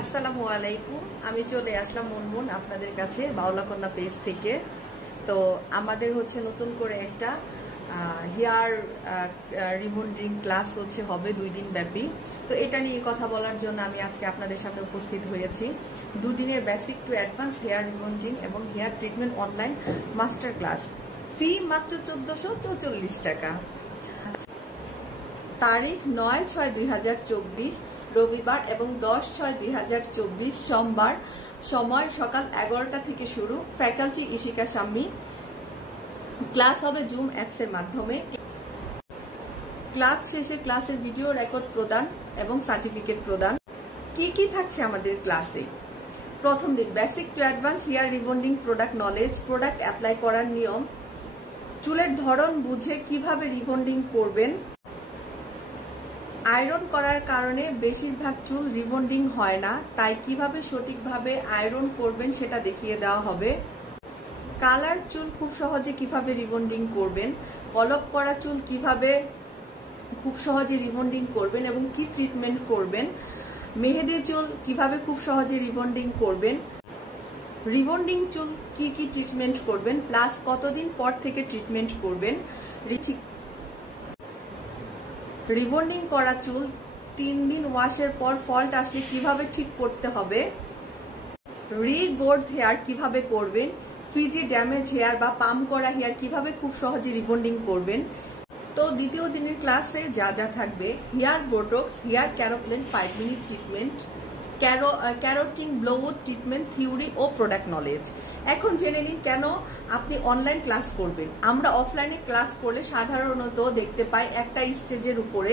আসসালামু আলাইকুম। আমি চলে আসলাম মুনমুন আপনাদের কাছে বাউলা কন্যা পেজ থেকে। তো আমাদের হচ্ছে নতুন করে একটা হেয়ার রিবন্ডিং ক্লাস হবে 2 দিন ব্যাপী। তো এটা নিয়ে কথা বলার জন্য আমি আজকে আপনাদের সামনে উপস্থিত হয়েছি। 2 দিনের basic to advance hair rebonding এবং hair treatment online master class. Fee মাত্র 1444 টাকা। তারিখ 9/6/2024 রবিবার এবং 10/6/2024 সোমবার। সময় সকাল 11টা থেকে শুরু। ফ্যাকাল্টি ইশিকা শাম্মী। ক্লাস হবে জুম অ্যাপস এর মাধ্যমে। ক্লাস শেষে ক্লাসের ভিডিও রেকর্ড প্রদান এবং সার্টিফিকেট প্রদান। কি কি থাকছে আমাদের ক্লাসে? প্রথম দিন basic to advance hair rebonding product knowledge, product apply করার নিয়ম, চুলের ধরন বুঝে কিভাবে রিবন্ডিং করবেন, আয়রন করার কারণে বেশিরভাগ চুল রিবন্ডিং হয় না, তাই কিভাবে সঠিকভাবে আয়রন করবেন সেটা দেখিয়ে দেওয়া হবে। কালার চুল খুব সহজে কিভাবে রিবন্ডিং করবেন, কলপ করা চুল কিভাবে খুব সহজে রিবন্ডিং করবেন এবং কি ট্রিটমেন্ট করবেন, মেহেদি চুল কিভাবে খুব সহজে রিবন্ডিং করবেন, রিবন্ডিং চুল কি কি ট্রিটমেন্ট করবেন, প্লাস কতদিন পর থেকে ট্রিটমেন্ট করবেন, রিবন্ডিং করা চুল 3 দিন ওয়াশের পর ফল্ট আসলে কিভাবে ঠিক করতে হবে, রিগ্রোথ হেয়ার কিভাবে করবেন, ফিজি ড্যামেজ হেয়ার বা পাম করা হেয়ার কিভাবে খুব সহজে রিবন্ডিং করবেন। তো দ্বিতীয় দিনের ক্লাসে যা যা থাকবে: হেয়ার বোটক্স, হেয়ার ক্যারোপ্লেন 5 minute treatment, keratin blowout treatment theory ও প্রোডাক্ট নলেজ। এখন জেনে নিন কেন আপনি অনলাইন ক্লাস করবেন। আমরা অফলাইনে ক্লাস করলে সাধারণত দেখতে পাই একটা স্টেজের উপরে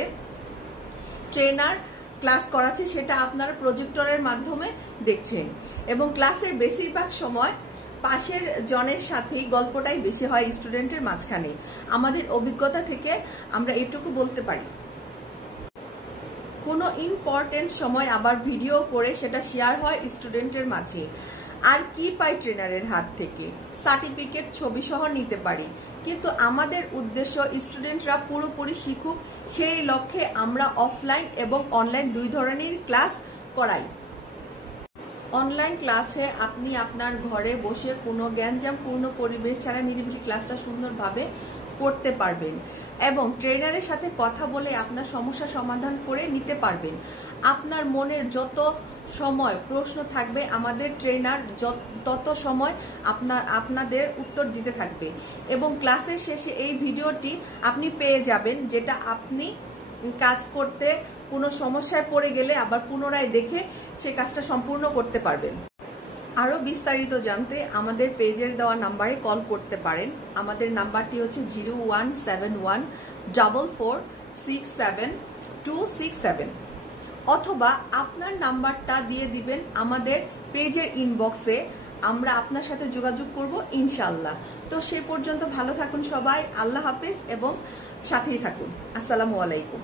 ট্রেনার ক্লাস করাচ্ছে, সেটা আপনারা প্রজেক্টরের মাধ্যমে দেখছেন এবং ক্লাসের বেশিরভাগ সময় পাশের জনের সাথেই গল্পটাই বেশি হয় স্টুডেন্টের মাঝখানে। আমাদের অভিজ্ঞতা থেকে আমরা এটুকু বলতে পারি, কোনো ইম্পর্টেন্ট সময় আবার ভিডিও করে সেটা শেয়ার হয় স্টুডেন্টের মাঝে। আর কি পাই ট্রেনারের হাত থেকে? সার্টিফিকেট, ছবি সহ নিতে পারি। কিন্তু আমাদের উদ্দেশ্য স্টুডেন্টরা পুরোপুরি শিখুক, সেই লক্ষ্যে আমরা অফলাইন এবং অনলাইন 2 ধরনের ক্লাস করাই। অনলাইন ক্লাসে আপনি আপনার ঘরে বসে কোনো জ্ঞানজামপূর্ণ পরিবেশ ছাড়া নিরিবিলি ক্লাসটা সুন্দরভাবে করতে পারবেন এবং ট্রেনারের সাথে কথা বলে আপনার সমস্যা সমাধান করে নিতে পারবেন। আপনার মনের যত সময় প্রশ্ন থাকবে আমাদের ট্রেনার তত সময় আপনাদের উত্তর দিতে থাকবে এবং ক্লাসের শেষে এই ভিডিওটি আপনি পেয়ে যাবেন, যেটা আপনি কাজ করতে কোনো সমস্যায় পড়ে গেলে আবার পুনরায় দেখে সেই কাজটা সম্পূর্ণ করতে পারবেন। আরও বিস্তারিত জানতে আমাদের পেজের দেওয়া নাম্বারে কল করতে পারেন। আমাদের নাম্বারটি হচ্ছে 01714467 অথবা আপনার নাম্বারটা দিয়ে দিবেন আমাদের পেজের ইনবক্সে, আমরা আপনার সাথে যোগাযোগ করব ইনশাআল্লাহ। তো সে পর্যন্ত ভালো থাকুন সবাই। আল্লাহ হাফেজ এবং সাথেই থাকুন। আসসালামু আলাইকুম।